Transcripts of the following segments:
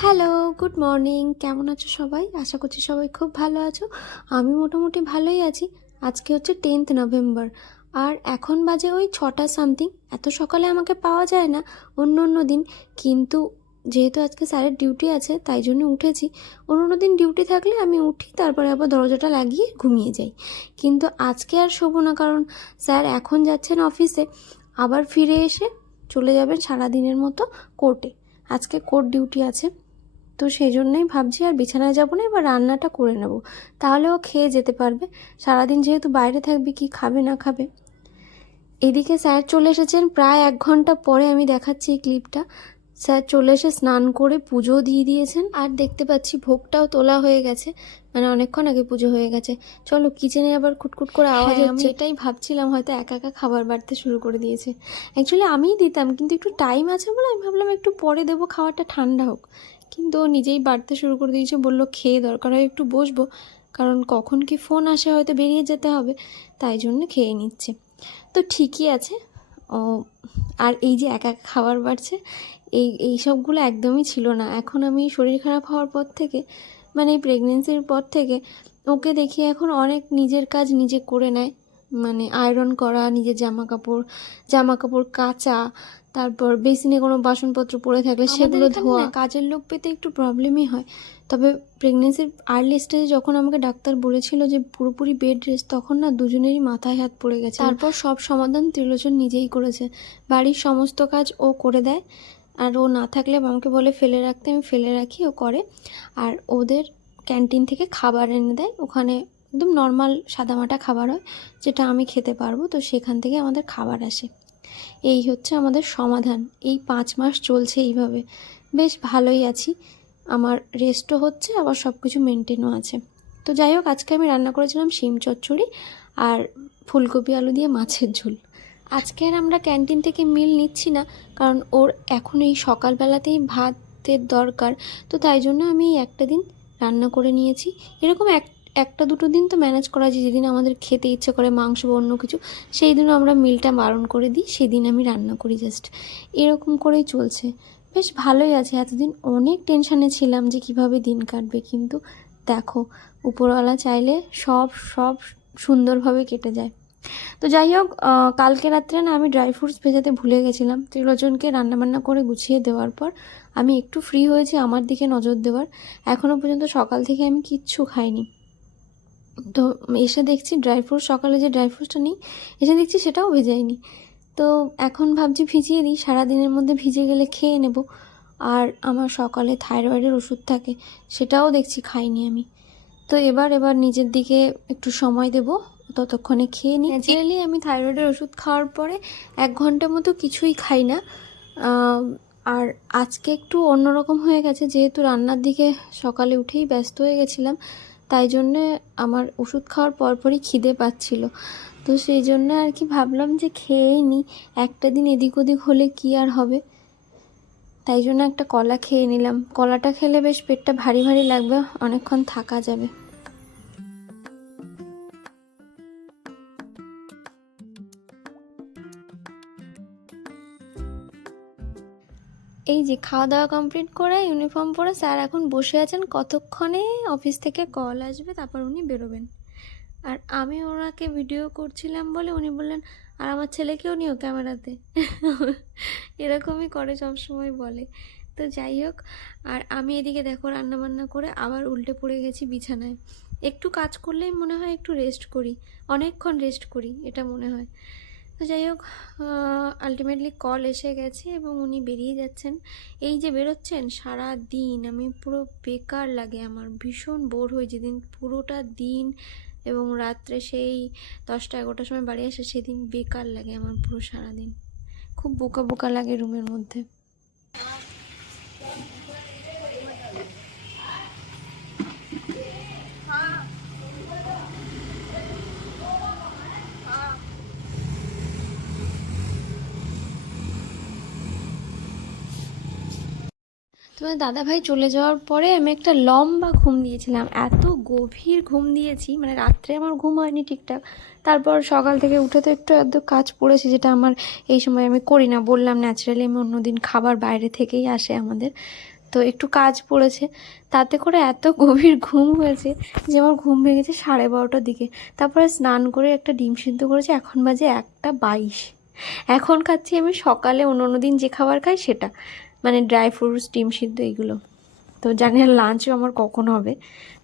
Hello, good morning. কেমন আছো সবাই? আশা করছি সবাই খুব ভালো আছো। আমি মোটামুটি ভালোই আছি। আজকে হচ্ছে 10th নভেম্বর, আর এখন বাজে ওই 6টা সামথিং। এত সকালে আমাকে পাওয়া যায় না অন্য অন্য দিন, কিন্তু যেহেতু আজকে স্যারের ডিউটি আছে তাই জন্য উঠেছি। অন্য অন্য দিন ডিউটি থাকলে আমি উঠি, তারপরে আবার দরজাটা লাগিয়ে ঘুমিয়ে যাই। কিন্তু আজকে আর শোবো না, কারণ স্যার এখন যাচ্ছেন অফিসে, আবার ফিরে এসে চলে যাবেন সারাদিনের মতো কোর্টে। আজকে কোর্ট ডিউটি আছে, তো সেই জন্যই ভাবছি আর বিছানায় যাবো না, এবার রান্নাটা করে নেব, তাহলে ও খেয়ে যেতে পারবে। সারাদিন যেহেতু বাইরে থাকবে, কি খাবে না খাবে। এদিকে স্যার চলে এসেছেন প্রায় 1 ঘন্টা পরে, আমি দেখাচ্ছি এই ক্লিপটা। স্যার চলে এসে স্নান করে পুজো দিয়ে দিয়েছেন, আর দেখতে পাচ্ছি ভোগটাও তোলা হয়ে গেছে, মানে অনেকক্ষণ আগে পুজো হয়ে গেছে। চলো, কিচেনে আবার খুটখুট করে আওয়াজ হচ্ছে। আমি এটাই ভাবছিলাম, হয়তো একা একা খাবার বাড়তে শুরু করে দিয়েছে। অ্যাকচুয়ালি আমিই দিতাম, কিন্তু একটু টাইম আছে বলে আমি ভাবলাম একটু পরে দেবো, খাবারটা ঠান্ডা হোক। কিন্তু ও নিজেই বাড়তে শুরু করে দিয়েছে, বললো খেয়ে দরকার হয় একটু বসবো, কারণ কখন কি ফোন আসে, হয়তো বেরিয়ে যেতে হবে, তাই জন্য খেয়ে নিচ্ছে। তো ঠিকই আছে। ও, আর এই যে একা একা খাবার বাড়ছে, এই সবগুলো একদমই ছিল না। এখন আমি শরীর খারাপ হওয়ার পর থেকে, মানে এই প্রেগনেন্সির পর থেকে ওকে দেখি এখন অনেক নিজের কাজ নিজে করে নেয়। মানে আয়রন করা, নিজের জামা কাপড় কাচা, তারপর বেসিনে কোনো বাসনপত্র পড়ে থাকলে সেগুলো ধোয়া। কাজের লোক পেতে একটু প্রবলেমই হয়। তবে প্রেগনেন্সির আর্লি স্টেজে যখন আমাকে ডাক্তার বলেছিল যে পুরোপুরি বেড রেস্ট, তখন না দুজনেরই মাথায় হাত পড়ে গেছে। তারপর সব সমাধান ত্রিলোচন নিজেই করেছে। বাড়ির সমস্ত কাজ ও করে দেয়, আর ও না থাকলে আমাকে বলে ফেলে রাখতে, আমি ফেলে রাখি, ও করে। আর ওদের ক্যান্টিন থেকে খাবার এনে দেয়, ওখানে একদম নর্মাল সাদামাটা খাবার হয়, যেটা আমি খেতে পারবো, তো সেখান থেকে আমাদের খাবার আসে। এই হচ্ছে আমাদের সমাধান। এই 5 মাস চলছে এইভাবে, বেশ ভালোই আছি। আমার রেস্টও হচ্ছে, আবার সব কিছু মেনটেনও আছে। তো যাই হোক, আজকে আমি রান্না করেছিলাম শিম চচ্চড়ি আর ফুলকপি আলু দিয়ে মাছের ঝোল। আজকে আর আমরা ক্যান্টিন থেকে মিল নিচ্ছি না, কারণ ওর এখন এই সকালবেলাতেই ভাতের দরকার, তো তাই জন্য আমি একটা দিন রান্না করে নিয়েছি। এরকম একটা দুটো দিন তো ম্যানেজ করা যায়, যেদিন আমাদের খেতে ইচ্ছে করে মাংস বা অন্য কিছু, সেই দিনও আমরা মিলটা বারণ করে দিই, সেদিন আমি রান্না করি জাস্ট। এরকম করেই চলছে, বেশ ভালোই আছে। এতদিন অনেক টেনশানে ছিলাম যে কিভাবে দিন কাটবে, কিন্তু দেখো, উপরওয়ালা চাইলে সব সব সুন্দরভাবে কেটে যায়। তো যাই হোক, কালকে রাত্রে না আমি ড্রাই ফ্রুটস ভেজাতে ভুলে গেছিলাম। ত্রিলোচনকে রান্নাবান্না করে গুছিয়ে দেওয়ার পর আমি একটু ফ্রি হয়েছি আমার দিকে নজর দেওয়ার। এখনও পর্যন্ত সকাল থেকে আমি কিচ্ছু খাইনি। তো এসে দেখছি ড্রাই ফ্রুটস, সকালে যে ড্রাই ফ্রুটসটা নিই, এসে দেখছি সেটাও ভেজাইনি। তো এখন ভাবছি ভিজিয়ে দিই, সারাদিনের মধ্যে ভিজে গেলে খেয়ে নেব। আর আমার সকালে থাইরয়েডের ওষুধ থাকে, সেটাও দেখছি খাইনি আমি। তো এবার নিজের দিকে একটু সময় দেব, ততক্ষণে খেয়ে নিই। ন্যাচারালি আমি থাইরয়েডের ওষুধ খাওয়ার পরে 1 ঘন্টা মতো কিছুই খাই না। আর আজকে একটু অন্যরকম হয়ে গেছে, যেহেতু রান্নার দিকে সকালে উঠেই ব্যস্ত হয়ে গেছিলাম, তাই জন্যে আমার ওষুধ খাওয়ার পরপরই খিদে পাচ্ছিল। তো সেই জন্য আর কি ভাবলাম যে খেয়েই নিই, একটা দিন এদিক ওদিক হলে কি আর হবে। তাই জন্য একটা কলা খেয়ে নিলাম। কলাটা খেলে বেশ পেটটা ভারী ভারী লাগবে, অনেকক্ষণ থাকা যাবে। এই যে খাওয়া দাওয়া কমপ্লিট করে ইউনিফর্ম পরে স্যার এখন বসে আছেন, কতক্ষণে অফিস থেকে কল আসবে, তারপর উনি বেরোবেন। আর আমি ওনাকে ভিডিও করছিলাম বলে উনি বললেন, আর আমার ছেলেকেও নিও ক্যামেরাতে। এরকমই করে, সব সময় বলে। তো যাই হোক, আর আমি এদিকে দেখো রান্নাবান্না করে আবার উল্টে পড়ে গেছি বিছানায়। একটু কাজ করলেই মনে হয় একটু রেস্ট করি, অনেকক্ষণ রেস্ট করি এটা মনে হয়। তো যাই হোক, আলটিমেটলি কল এসে গেছে এবং উনি বেরিয়ে যাচ্ছেন। এই যে বেরোচ্ছেন, সারা দিন আমি পুরো বেকার লাগে, আমার ভীষণ বোর হই যেদিন পুরোটা দিন এবং রাত্রে সেই 10টা 11টার সময় বাড়ি আসে, সেদিন বেকার লাগে আমার পুরো সারাদিন, খুব বোকা বোকা লাগে রুমের মধ্যে। তোমার দাদাভাই চলে যাওয়ার পরে আমি একটা লম্বা ঘুম দিয়েছিলাম, এত গভীর ঘুম দিয়েছি, মানে রাত্রে আমার ঘুম হয়নি ঠিকঠাক। তারপর সকাল থেকে উঠে তো একটু আধটু কাজ পড়েছি, যেটা আমার এই সময় আমি করি না, বললাম ন্যাচারালি আমি অন্যদিন খাবার বাইরে থেকেই আসে আমাদের, তো তো একটু কাজ পড়েছে, তাতে করে এত গভীর ঘুম হয়েছে যে আমার ঘুম ভেঙেছে 12:30টার দিকে। তারপরে স্নান করে একটা ডিম সিদ্ধ করেছি, এখন বাজে 1:22। এখন খাচ্ছি আমি সকালে অন্য দিন যে খাবার খাই সেটা, মানে ড্রাই ফ্রুটস, ডিম সিদ্ধ এগুলো। তো জানি না লাঞ্চও আমার কখন হবে,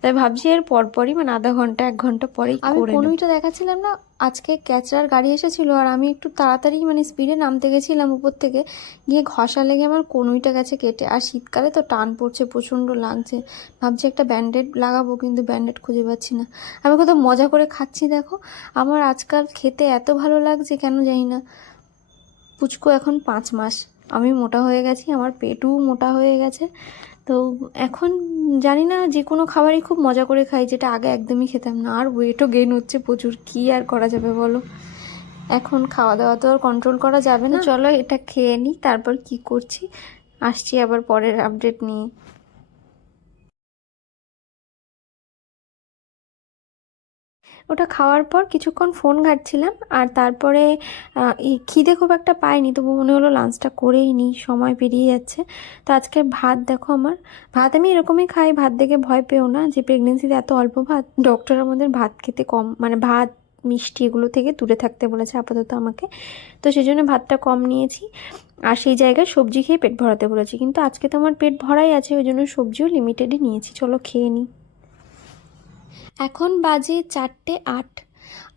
তাই ভাবছি এর পরপরই, মানে আধা ঘন্টা 1 ঘন্টা পরেই আমি কোনোইটা দেখাচ্ছিলাম না। আজকে ক্যাচরার গাড়ি এসেছিল আর আমি একটু তাড়াতাড়ি মানে স্পিডে নামতে গেছিলাম উপর থেকে, গিয়ে ঘষা লেগে আমার কোনোইটা গেছে কেটে। আর শীতকালে তো টান পড়ছে, প্রচণ্ড লাগছে। ভাবছি একটা ব্যান্ডেড লাগাবো, কিন্তু ব্যান্ডেড খুঁজে পাচ্ছি না। আমি কত মজা করে খাচ্ছি দেখো। আমার আজকাল খেতে এত ভালো লাগছে কেন জানি না। পুচকু এখন 5 মাস, আমি মোটা হয়ে গেছি, আমার পেটও মোটা হয়ে গেছে। তো এখন জানি না, যে কোনো খাবারই খুব মজা করে খাই, যেটা আগে একদমই খেতাম না। আর ওয়েটও গেইন হচ্ছে প্রচুর, কী আর করা যাবে বলো। এখন খাওয়া দাওয়া তো আর কন্ট্রোল করা যাবে না। চলো এটা খেয়ে নিই, তারপর কি করছি আসছি আবার পরের আপডেট নিয়ে। ওটা খাওয়ার পর কিছুক্ষণ ফোন ঘাঁটছিলাম, আর তারপরে এই খিদে খুব একটা পাইনি, তবু মনে হলো লাঞ্চটা করেই নিই, সময় পেরিয়ে যাচ্ছে। তো আজকে ভাত দেখো, আমার ভাত আমি এরকমই খাই, ভাত দেখে ভয় পেও না যে প্রেগনেন্সিতে এত অল্প ভাত। ডক্টর আমাদের ভাত খেতে কম, মানে ভাত মিষ্টি এগুলো থেকে দূরে থাকতে বলেছে আপাতত আমাকে। তো সেই জন্য ভাতটা কম নিয়েছি, আর সেই জায়গায় সবজি খেয়ে পেট ভরাতে বলেছি। কিন্তু আজকে তো আমার পেট ভরাই আছে, ওই জন্য সবজিও লিমিটেডই নিয়েছি। চলো খেয়ে নিই। এখন বাজে 4:08,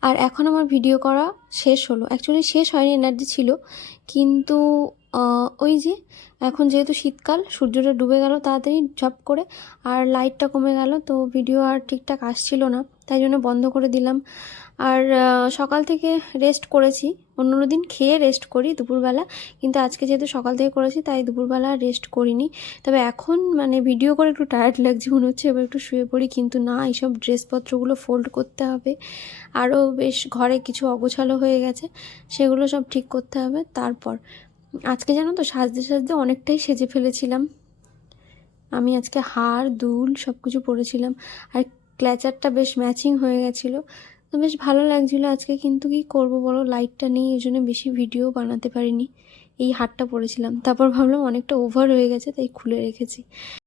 আর এখন আমার ভিডিও করা শেষ হলো। অ্যাকচুয়ালি শেষ হয়নি, এনার্জি ছিল, কিন্তু ওই যে এখন যেহেতু শীতকাল, সূর্যটা ডুবে গেল তাড়াতাড়ি ঝপ করে, আর লাইটটা কমে গেল, তো ভিডিও আর ঠিকঠাক আসছিল না, তাই জন্য বন্ধ করে দিলাম। আর সকাল থেকে রেস্ট করেছি, অন্য দিন খেয়ে রেস্ট করি দুপুরবেলা, কিন্তু আজকে যেহেতু সকাল থেকে করেছি তাই দুপুরবেলা রেস্ট করিনি। তবে এখন মানে ভিডিও করে একটু টায়ার্ড লাগছে, মনে হচ্ছে এবার একটু শুয়ে পড়ি, কিন্তু না, এইসব ড্রেসপত্রগুলো ফোল্ড করতে হবে, আরও বেশ ঘরে কিছু অগোছালো হয়ে গেছে, সেগুলো সব ঠিক করতে হবে। তারপর আজকে জানো তো সাজতে সাজতে অনেকটাই সেজে ফেলেছিলাম আমি। আজকে হার দুল সব কিছু পরেছিলাম, আর ক্ল্যাচারটা বেশ ম্যাচিং হয়ে গেছিলো, তো বেশ ভালো লাগছিলো আজকে। কিন্তু কি করব বলো, লাইটটা নেই, এই জন্য বেশি ভিডিও বানাতে পারিনি। এই হারটা পরেছিলাম, তারপর ভাবলাম অনেকটা ওভার হয়ে গেছে, তাই খুলে রেখেছি।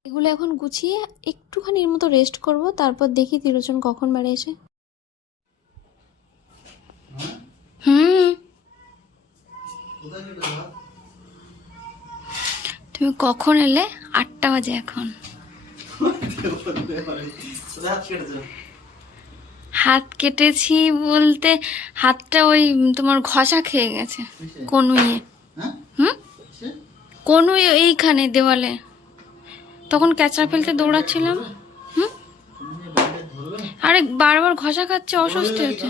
এগুলো এখন গুছিয়ে একটুখানি এর মতো রেস্ট করব, তারপর দেখি তিলোচন কখন বাড়ি এসে। তুমি কখন এলে? 8টা বাজে এখন। হাত কেটেছি বলতে, হাতটা ওই তোমার ঘষা খেয়ে গেছে কনুইয়ে। কনুই এইখানে দেওয়ালে, তখন ক্যাচড়া ফেলতে দৌড়াচ্ছিলাম। আরে বারবার ঘষা খাচ্ছে, অস্বস্তি হচ্ছে।